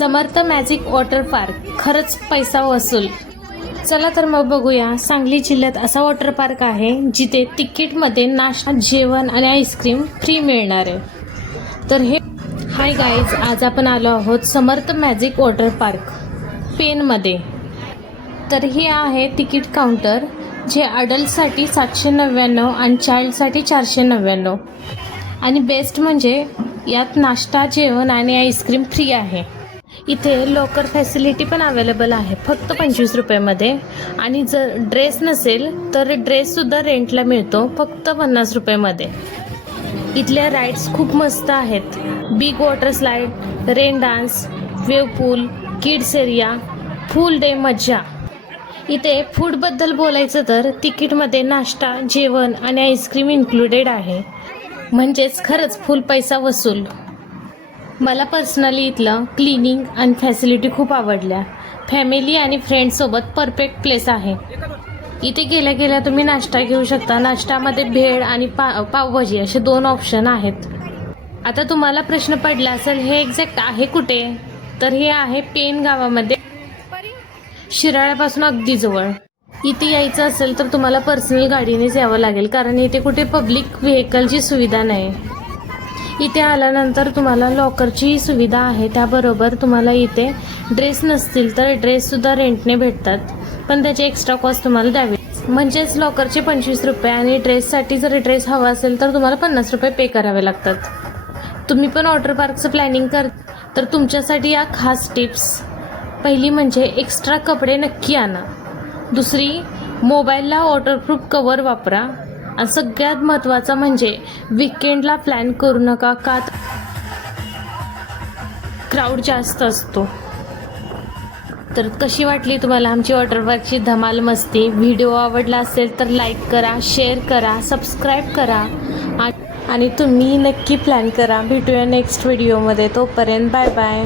समर्थ magic water park खरंच पैसा वसूल। चला तर मग बघूया, सांगली जिल्ह्यात असा वॉटर पार्क आहे जिथे तिकीटमध्ये नाश्ता, जेवण आणि आईस्क्रीम फ्री मिळणार आहे। तर हे हाय गाईज, आज आपण आलो आहोत समर्थ मॅजिक वॉटर पार्क पेनमध्ये। तर हे आहे तिकीट काउंटर, जे अडल्टसाठी 799 आणि चाइल्डसाठी 499। आणि बेस्ट म्हणजे यात नाश्ता, जेवण आणि आईस्क्रीम फ्री आहे। इथे लॉकर फॅसिलिटी पण अवेलेबल आहे, फक्त 25 रुपयामध्ये। आणि जर ड्रेस नसेल तर ड्रेससुद्धा रेंटला मिळतो, फक्त 50 रुपयामध्ये। इथल्या राईड्स खूप मस्त आहेत, big water slide, rain dance, wave pool, kids area, full day मज्जा। इथे फूडबद्दल बोलायचं तर तिकीटमध्ये नाश्ता, जेवण आणि आईस्क्रीम इन्क्लुडेड आहे, म्हणजेच खरंच फुल पैसा वसूल। मला पर्सनली इथलं क्लिनिंग आणि फॅसिलिटी खूप आवडल्या। फॅमिली आणि फ्रेंड्ससोबत परफेक्ट प्लेस आहे। इथे गेल्या गेल्या तुम्ही नाश्ता घेऊ शकता। नाश्त्यामध्ये भेळ आणि पावभाजी असे 2 ऑप्शन आहेत। आता तुम्हाला प्रश्न पडला असेल, हे एक्झॅक्ट आहे कुठे? तर हे आहे पेन गावामध्ये, शिराळ्यापासून अगदी जवळ। इथे यायचं असेल तर तुम्हाला पर्सनल गाडीनेच यावं लागेल, कारण इथे कुठे पब्लिक व्हेकलची सुविधा नाही। इथे आल्यानंतर तुम्हाला लॉकरची सुविधा आहे, त्याबरोबर तुम्हाला इथे ड्रेस नसतील तर ड्रेससुद्धा रेंटने भेटतात, पण त्याची एक्स्ट्रा कॉस्ट तुम्हाला द्यावी। म्हणजेच लॉकरचे 25 रुपये आणि ड्रेससाठी जर ड्रेस हवा असेल तर तुम्हाला 50 रुपये पे करावे लागतात। तुम्ही पण वॉटर पार्कचं प्लॅनिंग तर तुमच्यासाठी या खास टिप्स। पहिली म्हणजे एक्स्ट्रा कपडे नक्की आणा। दुसरी, मोबाईलला वॉटरप्रूफ कवर वापरा। आणि सगळ्यात महत्त्वाचं म्हणजे वीकेंडला प्लॅन करू नका, का क्राऊड जास्त असतो। तर कशी वाटली तुम्हाला आमची वॉटर पार्कची धमाल मस्ती? व्हिडिओ आवडला असेल तर लाईक करा, शेअर करा, सबस्क्राईब करा आणि तुम्ही नक्की प्लॅन करा। भेटूया नेक्स्ट व्हिडिओमध्ये, तोपर्यंत बाय बाय।